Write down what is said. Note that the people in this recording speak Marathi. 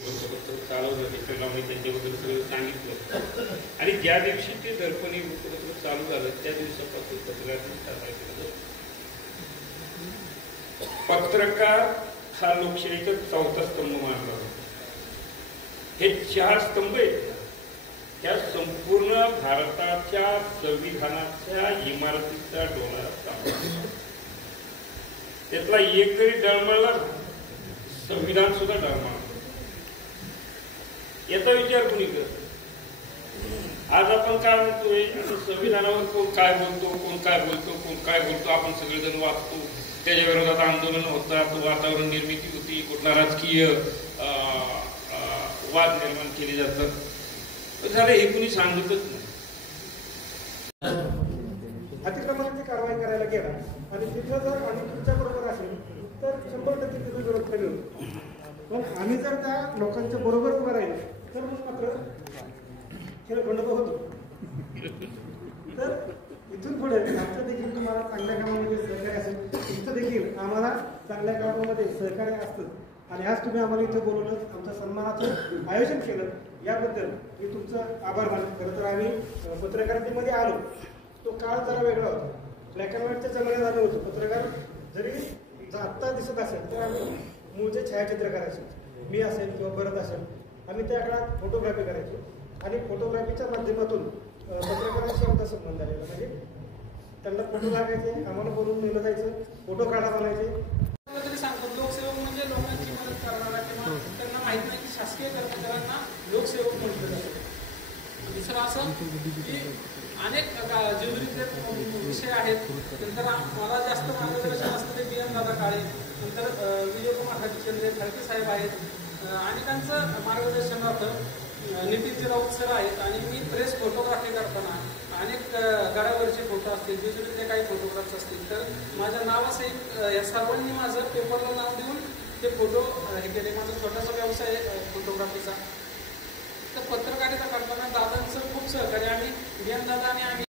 चालवलं इंस्टाग्रामने त्यांच्याबद्दल सगळं सांगितलं आणि ज्या दिवशी ते दर्पणी वृत्तपत्र चालू झालं त्या दिवसापासून पत्रकार हा लोकशाहीचा चौथा स्तंभ मानला जातो. हे 4 स्तंभ आहेत त्या संपूर्ण भारताच्या संविधानाच्या इमारतीचा डोळा त्यातला एक जरी डळमळला संविधान सुद्धा डळमळलं. याचा विचार कोणी करत? आज आपण काय म्हणतोय संविधानावर कोण काय बोलतो, कोण काय बोलतो, कोण काय बोलतो, आपण सगळेजण वाचतो. त्याच्या विरोधात आंदोलन होतात, वातावरण निर्मिती होती, कुठला राजकीय वाद निर्माण केले जातात. झालं हे कुणी सांगतच नाही. अतिक्रमणाची कारवाई करायला गेला आणि तिथं जर आम्ही तुमच्या बरोबर असेल तर 100% तिथे विरोध करेल. पण आम्ही जर त्या लोकांच्या बरोबर उभं राहील तर मग मात्र खेळ खंडोबा होतो. तर इथून पुढे आमचं देखील तुम्हाला चांगल्या कामामध्ये सहकार्य असेल, तुमचं देखील आम्हाला चांगल्या कामामध्ये सहकार्य असतं. आणि आज तुम्ही आम्हाला इथं बोलवलं, आमच्या सन्मानाचं आयोजन केलं, याबद्दल मी तुमचं आभार मानतो. खरं तर आम्ही पत्रकारितेमध्ये आलो तो काळ जरा वेगळा होता. ब्लॅक अँड व्हाईटच्या जमान्यात आलो होतो. पत्रकार जरी आत्ता दिसत असेल तर आम्ही मूळचे छायाचित्र करायचो. मी असेल किंवा भरत असेल, आम्ही त्या काळात फोटोग्राफी करायचो आणि फोटोग्राफीच्या माध्यमातून पत्रकारांशी आमचा संबंध आलेला. म्हणजे त्यांना फोटो लागायचे, आम्हाला बोलून नेलं जायचं, फोटो काढा बनायचे. तरी सांगतो लोकसेवक म्हणजे लोकांची मदत करणारा किंवा त्यांना माहित नाही की शासकीय कर्मचाऱ्यांना लोकसेवक म्हटलं जातं. दुसरं असं की अनेक जेजुरीचे विषय आहेत. नंतर मला जास्त मार्गदर्शन असतं ते PM दादा काळे, नंतर विजयकुमार हरिश्चंद्र खडके साहेब आहेत, अनेकांचं मार्गदर्शन राहतं. नितीनजी राऊत सर आहेत आणि मी प्रेस फोटोग्राफी करताना अनेक गडावरचे फोटो असतील, जेजुरीतले काही फोटोग्राफ्स असतील, तर माझ्या नावासहित या सर्वांनी माझं पेपरला नाव देऊन ते फोटो हे केले. माझा छोटासा व्यवसाय आहे फोटोग्राफीचा. तर पत्रकारिता करताना दादांचं खूप सहकार्य आणि दादा आणि आम्ही